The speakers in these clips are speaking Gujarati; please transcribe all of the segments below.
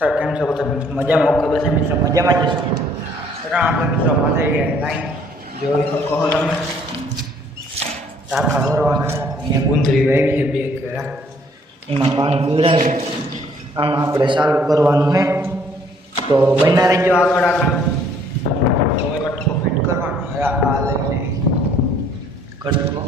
સર કેમ છો તમે મજામાં? ઓકે બસ મિત્રો મજામાં જ છો. સર આપણે મિત્રો માથે લાઈન જોઈ શકો તમે ટાંકા ભરવાના અહીંયા ગુંદરી વાવી છે બે કેરા એમાં પાણી પીવડાવી આમાં આપણે ચાલુ કરવાનું છે. તો બના રહેજો આગળ તો કટકો ફિટ કરવાનો આ લઈને કટકો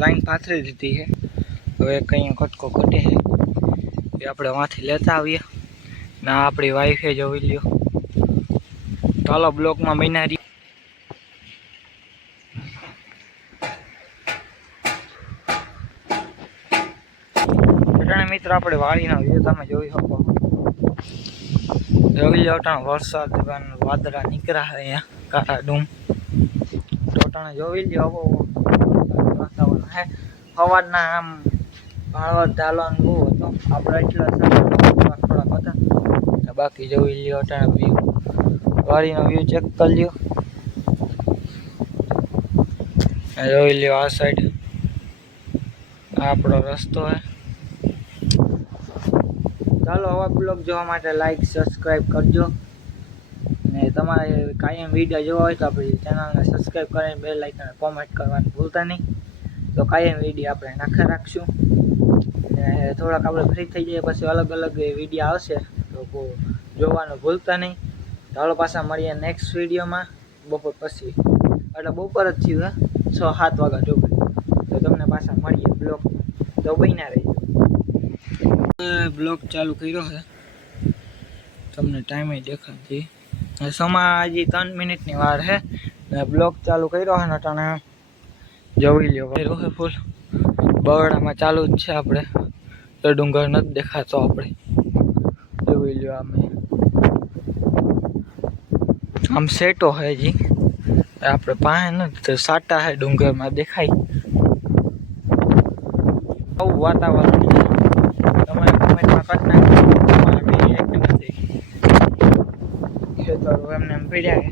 લાઈન પાથરી દીધી છે. હવે કંઈ કટકો ઘટે છે એ આપણે વાંથી લેતા આવીએ ને આપણી વાઈફે જોઈ લ્યો. ચાલો બ્લોકમાં બના રહી. મિત્રો આપણે વાડીનો વ્યૂ તમે જોઈ શકો. જોઈ લો ટાણ વરસાદ વાદળા નીકળ્યા છે અહીંયા કાળા ડૂમ ટોટાણે જોઈ લ્યો. વાતાવરણ હે સવારના આમ ભાળવત ચાલવાનું બહુ હતો આપણે એટલા થોડાક હતા. બાકી જોઈ લ્યો અટાણે વ્યૂ વાડીનો વ્યૂ ચેક કરી લ્યો. જોઈ લ્યો આ સાઈડ આપણો રસ્તો હે. ચાલો આવા બ્લોગ જોવા માટે લાઈક સબસ્ક્રાઈબ કરજો ને તમારે કાયમ વિડીયો જોવા હોય તો આપણી ચેનલને સબસ્ક્રાઈબ કરીને બેલ આઇકન કોમેન્ટ કરવાનું ભૂલતા નહીં. તો કાયમ વિડીયો આપણે નાખી રાખશું ને થોડાક આપણે ફ્રી થઈ જઈએ પછી અલગ અલગ વિડીયો આવશે તો જોવાનું ભૂલતા નહીં. ચાલો પાછા મળીએ નેક્સ્ટ વિડીયોમાં બપોર પછી એટલે બપોર જ થયું હે 6-7 વાગ્યા જોવે તો તમને પાછા મળીએ બ્લોગ તો બન્યા રહેજો. બ્લોગ ચાલુ કર્યો છે તમને ટાઈમે દેખાતી સમા હજી 3 મિનિટની વાર છે ને બ્લોગ ચાલુ કર્યો છે ને અટાણે જોઈ લ્યો કર્યો છે ફૂલ બગડામાં ચાલુ જ છે. આપણે તો ડુંગર નથી દેખાતો આપણે જોઈ લ્યો. આમ સેટો છે હજી આપણે પાસે નથી સાટા છે ડુંગરમાં દેખાય આવું વાતાવરણ તમે કમેન્ટમાં કરી નાખજો તમારે મેં એક નથી ખેતરો એમને એમ પીડ્યા છે.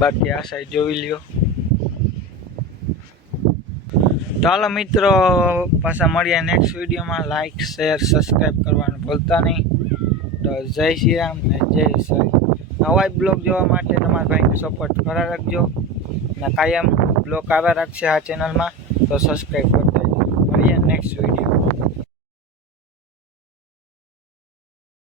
બાકી આ સાઈડ જોઈ લ્યો. ચાલો મિત્રો, પાછા મળીએ નેક્સ્ટ વિડીયોમાં. લાઈક શેર સબસ્ક્રાઈબ કરવાનું ભૂલતા નહીં. તો જય શ્રી રામ ને જય શ્રી. નવા બ્લોગ જોવા માટે તમારા ભાઈને સપોર્ટ કરા રાખજો ને કાયમ બ્લોગ આવ્યા રાખશે આ ચેનલમાં, તો સબસ્ક્રાઈબ કરી દેજો. મળીએ નેક્સ્ટ વિડીયો.